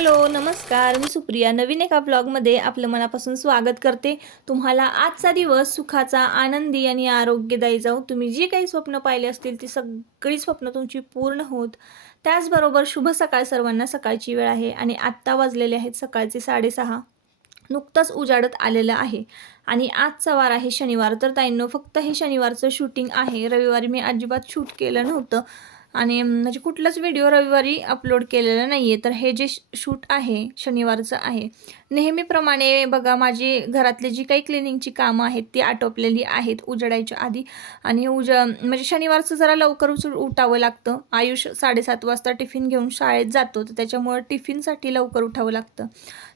Hello नमस्कार. मी सुप्रिया. नवीन एका ब्लॉगमध्ये आपलं मनापासून स्वागत करते. तुम्हाला आजचा दिवस सुखाचा आनंदी आणि आरोग्यदायी जाऊ तुम्ही जी काही स्वप्न पाहिले असतील ती सगळी स्वप्न तुमची पूर्ण होत. त्याचबरोबर शुभ सकाळ सर्वांना सकाळची वेळ आहे आणि आत्ता वाजलेले आहेत सकाळचे साडेसहा. नुकतंच उजाडत आलेलं आहे. आणि आजचा वार आहे शनिवार. तर ताईंनो फक्त हे शनिवारचं शूटिंग आहे. रविवारी मी अजिबात शूट केलं नव्हतं. आणि म्हणजे कुठलाच व्हिडिओ रविवारी अपलोड केलेला नाही आहे तर हे जे शूट आहे शनिवारचं आहे नेहमीप्रमाणे बघा माझी घरातली जी काही क्लिनिंगची कामं आहेत ती आटोपलेली आहेत उजडायच्या आधी. आणि उज म्हणजे शनिवारचं जरा लवकर उच उठावं लागतं. आयुष साडेसात वाजता टिफिन घेऊन शाळेत जातो तर त्याच्यामुळं टिफिनसाठी लवकर उठावं लागतं.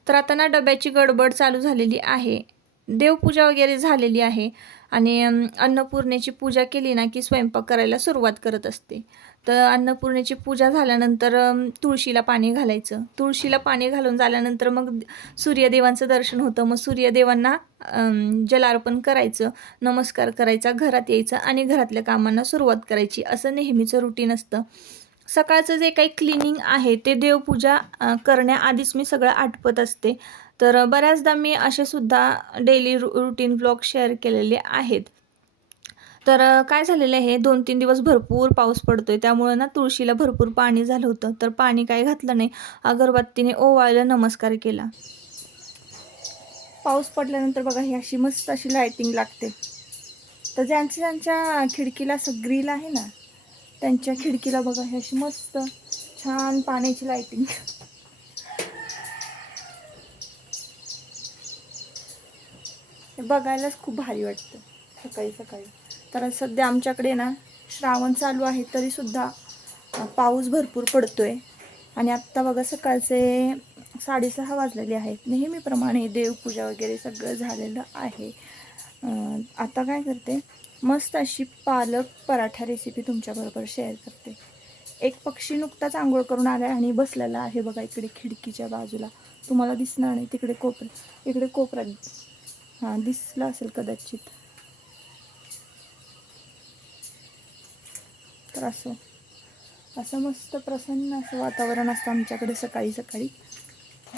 तर आता ना डब्याची गडबड चालू झालेली आहे. देवपूजा वगैरे झालेली आहे. आणि अन्नपूर्णेची पूजा केली ना की स्वयंपाक करायला सुरुवात करत असते. तर अन्नपूर्णेची पूजा झाल्यानंतर तुळशीला पाणी घालायचं. तुळशीला पाणी घालून झाल्यानंतर मग सूर्यदेवांचं दर्शन होतं. मग सूर्यदेवांना जलार्पण करायचं नमस्कार करायचा घरात यायचं आणि घरातल्या कामांना सुरुवात करायची. असं नेहमीचं रुटीन असतं. सकाळचं जे काही क्लिनिंग आहे ते देवपूजा करण्याआधीच मी सगळं आटपत असते. तर बऱ्याचदा मी असे सुद्धा डेली रु रुटीन ब्लॉग शेअर केलेले आहेत. तर काय झालेलं आहे दोन तीन दिवस भरपूर पाऊस पडतोय त्यामुळं ना तुळशीला भरपूर पाणी झालं होतं तर पाणी काय घातलं नाही अगरबत्तीने ओवाळलं नमस्कार केला. पाऊस पडल्यानंतर बघा ही अशी मस्त अशी लायटिंग लागते. तर ज्यांच्या ज्यांच्या खिडकीला असं आहे ना त्यांच्या खिडकीला बघा ही अशी मस्त छान पाण्याची लायटिंग बघायलाच खूप भारी वाटतं. सकाळी सकाळी. तर सध्या आमच्याकडे ना श्रावण चालू आहे तरीसुद्धा पाऊस भरपूर पडतो आहे आणि आत्ता बघा सकाळचे साडेसहा वाजलेले आहेत. नेहमीप्रमाणे देवपूजा वगैरे सगळं झालेलं आहे. आता काय करते? मस्त अशी पालक पराठा रेसिपी तुमच्याबरोबर शेअर करते. एक पक्षी नुकताच आंघोळ करून आला आणि बसलेला आहे बघा इकडे खिडकीच्या बाजूला. तुम्हाला दिसणार नाही तिकडे कोपऱ्यात इकडे कोपऱ्यात हां दिसला असेल कदाचित. तर असं. असं मस्त प्रसन्न असं वातावरण असतं आमच्याकडे सकाळी सकाळी.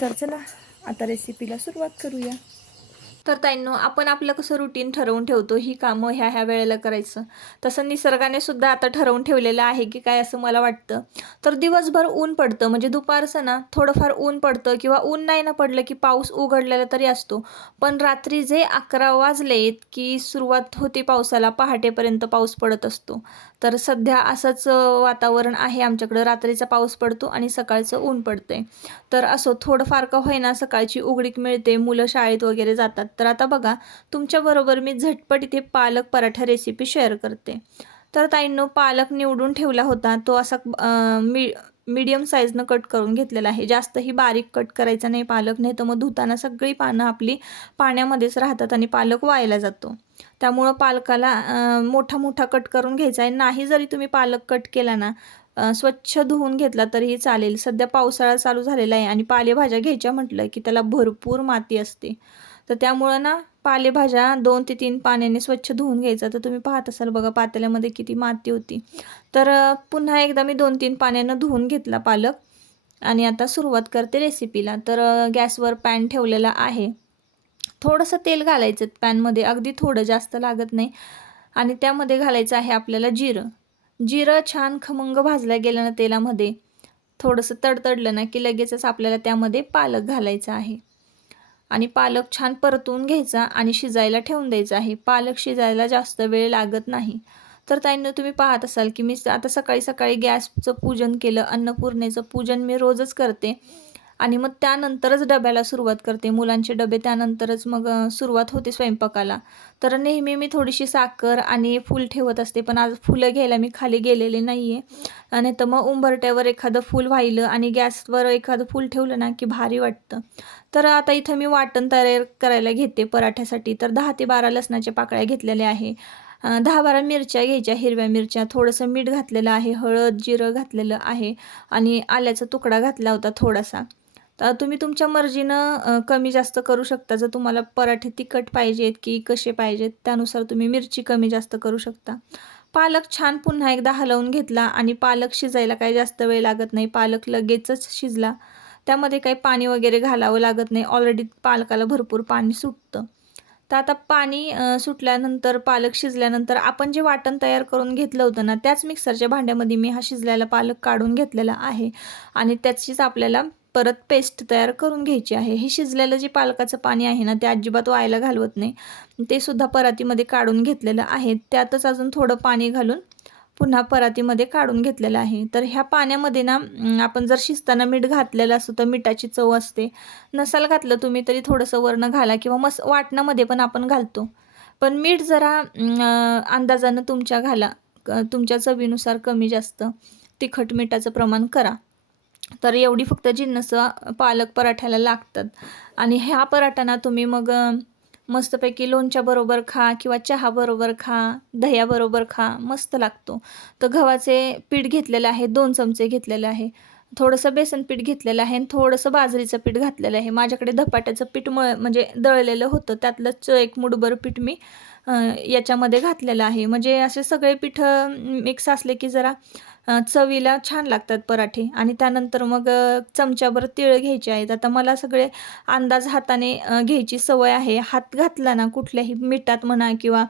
तर चला आता रेसिपीला सुरुवात करूया. तर ताईंनो आपण आपलं कसं रुटीन ठरवून ठेवतो ही कामं ह्या ह्या वेळेला करायचं. तसं निसर्गाने सुद्धा आता ठरवून ठेवलेलं आहे की काय असं मला वाटतं. तर दिवसभर ऊन पडतं म्हणजे दुपारचं ना थोडंफार ऊन पडतं किंवा ऊन नाही ना पडलं की पाऊस उघडलेला तरी असतो. पण रात्री जे अकरा वाजलेत की सुरुवात होती पावसाला पहाटेपर्यंत पाऊस पडत असतो. तर सध्या असंच वातावरण आहे आमच्याकडं. रात्रीचा पाऊस पडतो आणि सकाळचं ऊन पडतंय. तर असं थोडंफार का होईना सकाळची उघडीक मिळते. मुलं शाळेत वगैरे जातात. तर आता बघा तुमच्याबरोबर मी झटपट इथे पालक पराठा रेसिपी शेअर करते. तर ताईंनो पालक निवडून ठेवला होता. तो असा मी मीडियम साईजनं कट करून घेतलेला आहे. जास्तही बारीक कट करायचा नाही पालक नाही तर मग धुताना सगळी पानं आपली पाण्यामध्येच राहतात आणि पालक वायला जातो. त्यामुळं पालकाला मोठा मोठा कट करून घ्यायचा आहे. नाही जरी तुम्ही पालक कट केला ना स्वच्छ धुवून घेतला तरीही चालेल. सध्या पावसाळा चालू झालेला आहे आणि पालेभाज्या घ्यायच्या म्हटलं की त्याला भरपूर माती असते. तर त्यामुळं ना पालेभाज्या दोन ते तीन पाण्याने स्वच्छ धुवून घ्यायचा. तर तुम्ही पाहत असाल बघा पातेल्यामध्ये किती माती होती. तर पुन्हा एकदा मी दोन तीन पाण्यानं धुवून घेतला पालक. आणि आता सुरुवात करते रेसिपीला. तर गॅसवर पॅन ठेवलेला आहे. थोडंसं तेल घालायचं पॅनमध्ये. अगदी थोडं जास्त लागत नाही. आणि त्यामध्ये घालायचं आहे आपल्याला जिरं. जिरं छान खमंग भाजलं गेलं ना तेलामध्ये. थोडंसं तडतडलं ना की लगेचच आपल्याला त्यामध्ये पालक घालायचं आहे. आणि पालक छान परतून घ्यायचा आणि शिजायला ठेवून द्यायचा. आहे पालक शिजायला जास्त वेळ लागत नाही. तर ताईंना तुम्ही पाहत असाल की मी आता सकाळी सकाळी गॅसचं पूजन केलं अन्नपूर्णेचं पूजन मी रोजच करते. आणि मग त्यानंतरच डब्याला सुरुवात करते. मुलांचे डबे त्यानंतरच मग सुरुवात होते स्वयंपाकाला. तर नेहमी मी थोडीशी साखर आणि फूल ठेवत असते पण आज फुलं घ्यायला मी खाली गेलेले नाही आहे आणि तर मग उंबरट्यावर एखादं फूल व्हायलं आणि गॅसवर एखादं फूल ठेवलं ना की भारी वाटतं. तर आता इथं मी वाटण तयार करायला घेते पराठ्यासाठी. तर दहा ते बारा लसणाच्या पाकळ्या घेतलेल्या आहे. दहा बारा मिरच्या घ्यायच्या हिरव्या मिरच्या. थोडंसं मीठ घातलेलं आहे हळद जिरं घातलेलं आहे. आणि आल्याचा तुकडा घातला होता थोडासा. तर तुम्ही तुमच्या मर्जीनं कमी जास्त करू शकता. जर तुम्हाला पराठे तिखट पाहिजेत की कसे पाहिजेत त्यानुसार तुम्ही मिरची कमी जास्त करू शकता. पालक छान पुन्हा एकदा हलवून घेतला आणि पालक शिजायला काही जास्त वेळ लागत नाही. पालक लगेचच शिजला. त्यामध्ये काही पाणी वगैरे घालावं लागत नाही. ऑलरेडी पालकाला भरपूर पाणी सुटतं. तर आता पाणी सुटल्यानंतर पालक शिजल्यानंतर आपण जे वाटण तयार करून घेतलं होतं ना त्याच मिक्सरच्या भांड्यामध्ये मी हा शिजलेला पालक काढून घेतलेला आहे. आणि त्याचीच आपल्याला परत पेस्ट तयार करून घ्यायची आहे. हे शिजलेलं जे पालकाचं पाणी आहे ना ते अजिबात व्हायला घालवत नाही. ते सुद्धा परातीमध्ये काढून घेतलेलं आहे. त्यातच अजून थोडं पाणी घालून पुन्हा परातीमध्ये काढून घेतलेलं आहे. तर ह्या पाण्यामध्ये ना आपण जर शिजताना मीठ घातलेलं असतं तर मिठाची चव असते. नसाल घातलं तुम्ही तरी थोडंसं वरणं घाला किंवा मस वाटणामध्ये पण आपण घालतो. पण मीठ जरा अंदाजानं तुमच्या घाला क- तुमच्या चवीनुसार कमी जास्त तिखट मिठाचं प्रमाण करा. तर एवढी फक्त जिन्नस पालक पराठ्याला लागतात. आणि ह्या पराठ्यांना तुम्ही मग मस्तपैकी लोणच्याबरोबर खा किंवा चहाबरोबर खा दह्याबरोबर खा मस्त लागतो. तर गव्हाचे पीठ घेतलेलं आहे दोन चमचे घेतलेले आहे. थोडंसं बेसन पीठ घेतलेलं आहे आणि थोडंसं बाजरीचं पीठ घातलेलं आहे. माझ्याकडे धपाट्याचं पीठ मळ म्हणजे दळलेलं होतं. त्यातलंच एक मुडभर पीठ मी याच्यामध्ये घातलेलं आहे. म्हणजे असे सगळे पीठ मिक्स असले की जरा चवीला छान लागतात पराठे. आणि त्यानंतर मग चमच्यावर चमच्याभर तिळ घ्यायचे आहेत. आता मला सगळे अंदाज हाताने घ्यायची सवय आहे. हात घातला ना कुठल्याही मिठात म्हणा किंवा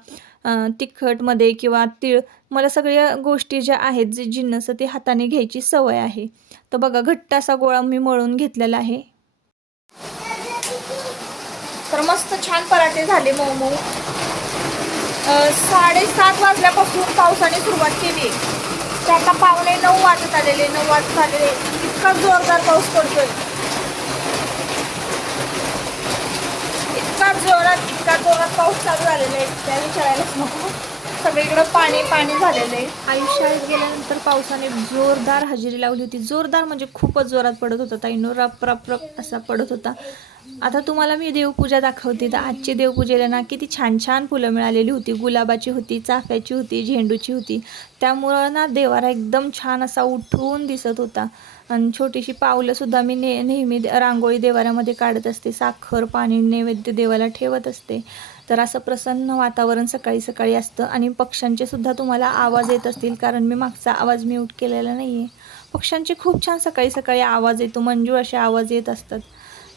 तिखटमध्ये किंवा तिळ मला सगळ्या गोष्टी ज्या आहेत जे जिन्नस ते हाताने घ्यायची सवय आहे. तर बघा घट्ट असा गोळा मी मळून घेतलेला आहे. तर मस्त छान पराठे झाले मऊ मऊ. साडेसात वाजल्यापासून पावसाने सुरुवात केली. तर आता पावणे नऊ वाजत आलेले नऊ वाजत आलेले. इतका जोरदार पाऊस पडतोय. इतका जोरात इतका जोरात पाऊस चालू झालेला आहे. त्या विचारायलाच नको. सगळीकडं पाणी पाणी झालेलं आहे. आयुष्यात गेल्यानंतर पावसाने जोरदार हजेरी लावली होती. जोरदार म्हणजे खूपच जोरात पडत होता. ताईनो रप रप रप असा पडत होता. आता तुम्हाला मी देवपूजा दाखवते. तर आजची देवपूजेला ना किती छान छान फुलं मिळालेली होती. गुलाबाची होती चाफ्याची होती झेंडूची होती. त्यामुळं ना देवारा एकदम छान असा उठून दिसत होता. आणि छोटीशी पावलंसुद्धा मी ने नेहमी रांगोळी देवाऱ्यामध्ये काढत असते. साखर पाणी नैवेद्य देवाला ठेवत असते. तर असं प्रसन्न वातावरण सकाळी सकाळी असतं आणि पक्ष्यांचे सुद्धा तुम्हाला आवाज येत असतील कारण मी मागचा आवाज म्यूट केलेला नाही आहे पक्ष्यांचे खूप छान सकाळी सकाळी आवाज येतो मंजू असे आवाज येत असतात.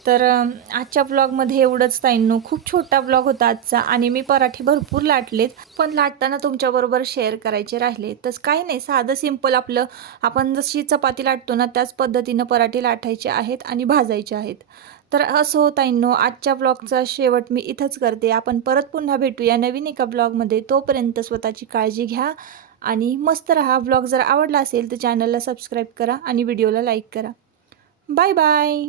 तर आजच्या ब्लॉगमध्ये एवढंच ताईंनो. खूप छोटा ब्लॉग होता आजचा आणि मी पराठे भरपूर लाटलेत पण लाटताना तुमच्याबरोबर शेअर करायचे राहिले. तर काही नाही साधं सिंपल आपलं आपण जशी चपाती लाटतो ना त्याच पद्धतीनं पराठे लाटायचे आहेत आणि भाजायचे आहेत. तर असं हो ताईंनो आजच्या ब्लॉगचा शेवट मी इथंच करते. आपण परत पुन्हा भेटूया नवीन एका ब्लॉगमध्ये तोपर्यंत स्वतःची काळजी घ्या आणि मस्त रहा. ब्लॉग जर आवडला असेल तर चॅनलला सबस्क्राईब करा आणि व्हिडिओला लाईक करा. Bye bye